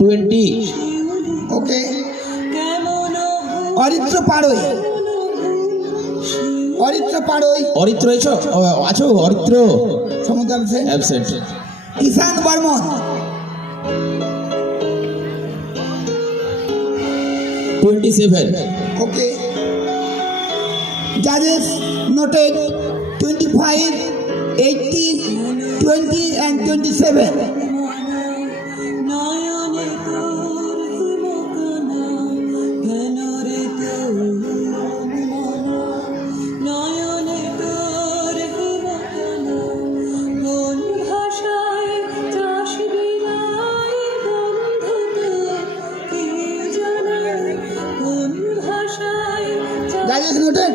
20 ওকে। অরিত্র পাড়ই, অরিত্র পাড়ই, অরিত্র আছো? Aritra সমতাংশে absent. Ishan Barman, 27 okay. জাজেস noted 25, 80, 20 and 27. Judges noted.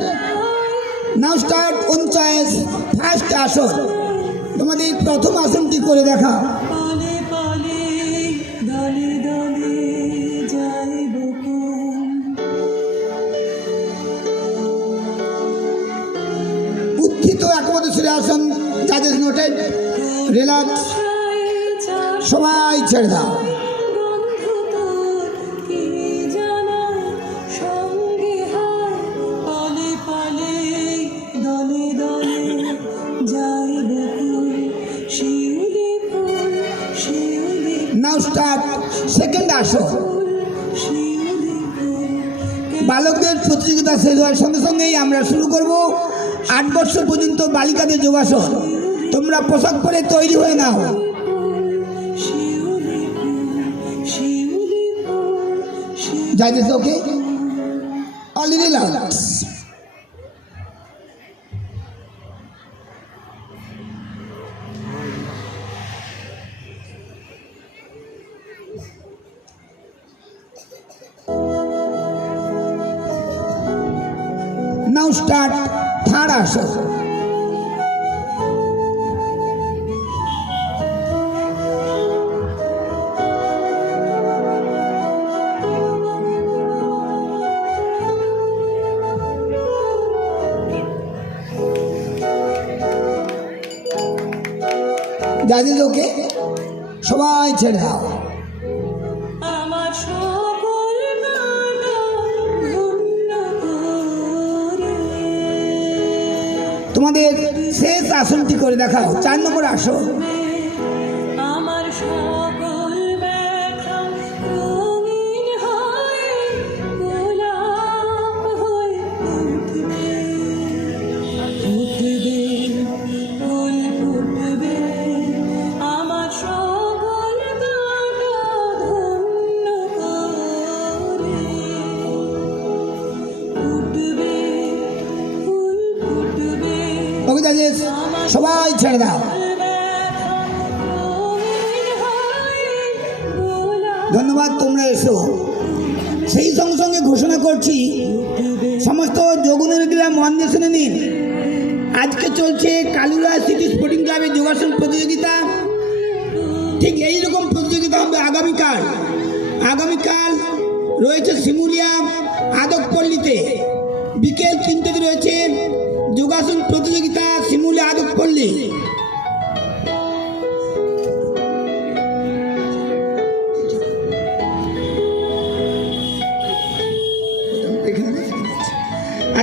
Now start on choice first আসন। তোমাদের প্রথম আসনটি করে দেখা। উত্থিত একপদশ্রী আসন। জাজেস নোটেড। রিল্যাক্স, সবাই ছেড়ে দাও। Now start second আসন। বালকদের প্রতিযোগিতা শেষ হওয়ার সঙ্গে সঙ্গেই আমরা শুরু করব 8 বছর পর্যন্ত বালিকাদের যোগাসন। তোমরা পোশাক পরে তৈরি হয়ে নাও। জাজেস okay, all relax. Now start third আসন। জাজেস ওকে, সবাই ছেড়ে দাও। তোমাদের শেষ আসনটি করে দেখাও, 4 নম্বর আসন। ওকে জাজেস, সবাই ছেড়ে দাও। ধন্যবাদ, তোমরা এসো। সেই সঙ্গে সঙ্গে ঘোষণা করছি, সমস্ত যোগনুরীরা মন দিয়ে শুনে নিন। আজকে চলছে কালুরা সিটি স্পোর্টিং ক্লাবের যোগাসন প্রতিযোগিতা। ঠিক এইরকম প্রতিযোগিতা হবে আগামীকাল। আগামীকাল রয়েছে শিমুলিয়া আদকপল্লীতে, বিকেল 3 থেকে রয়েছে যোগাসন প্রতিযোগিতা শিমুলিয়া আদকপল্লী।